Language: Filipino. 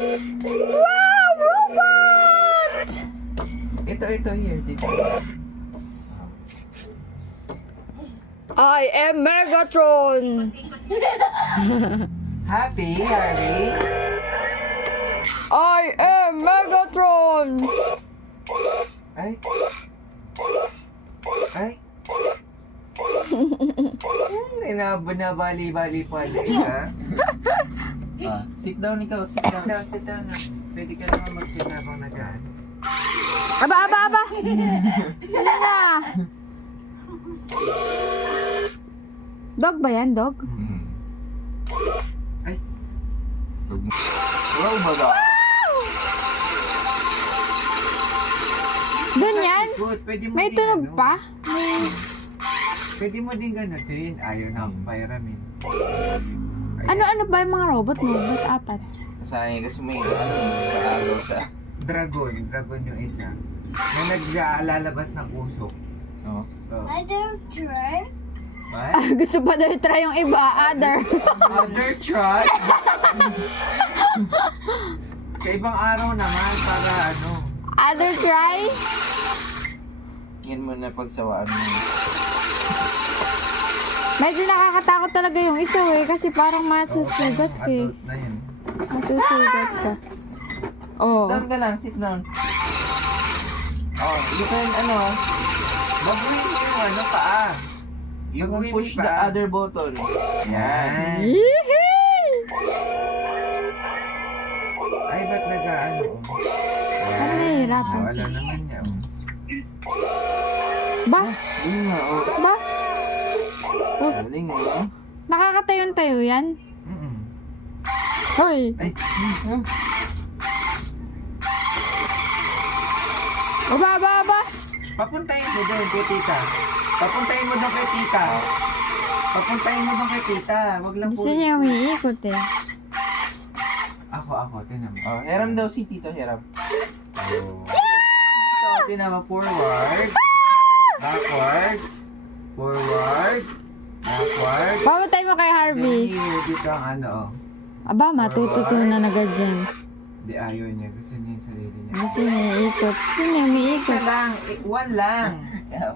Wow, robot! Ito, here, dito. I am Megatron! Happy, Harry? I am Megatron! Ay. Ay. Binabali-bali pala, ha? Sit down ikaw, sit down. Sit down. Pwede ka naman mag-sit habang nagaan. Aba! Ano na? Dog ba yan, dog? Ay. Wow, baga. Doon yan? Good, pwede mo May din, tunog ano, pa? Pwede mo din gano'n, ayaw na akong pairamin. Ano ba yung mga robot mo? Ba't apat? Sayang kasi may kaagaw siya. Dragon yung isa. Na naglalabas ng usok. Oo. So, Other try? what? Gusto pa daw try yung iba, other. Other try? Sa ibang araw naman, para ano. Other try? Yan mo na pagsawaan mo. Medyo nakakatakot talaga yung isa eh, kasi parang masusugat ka eh. Adult na yun. Masusugat ka. Oh. Down ka lang, sit down. Oh, you can Baguhin mo yung ano paa. you can Baguhin mo push yung the paa. other button. Yan. Yehey! Ay, ba't nag-ano? Parang nahihirapan. Wala naman niya. Ba? Yun nga, oh. Ba? Oh, Galing, oh. nakakatayon-tayo yan? Mm-mm. Hoy! Ay, Aba! papuntahin mo doon kay tita. Papuntahin mo doon kay tita. Papuntahin mo doon kay tita. Wag lang Gusto niya umiikot eh. Ako, tinan mo. Oh, hiram daw si Tito, hiram. Oh. Dito, tinan mo. Forward. Backwards. Forward. Backward. Pamatay mo kay Harvey. Then here, dito ang ano, oh. Aba, matututunan agad yan. Hindi, ayaw niya. Gusto niya yung sarili niya. Gusto niya umiikot. Gusto niya umiikot. Isa lang. One lang. Yeah.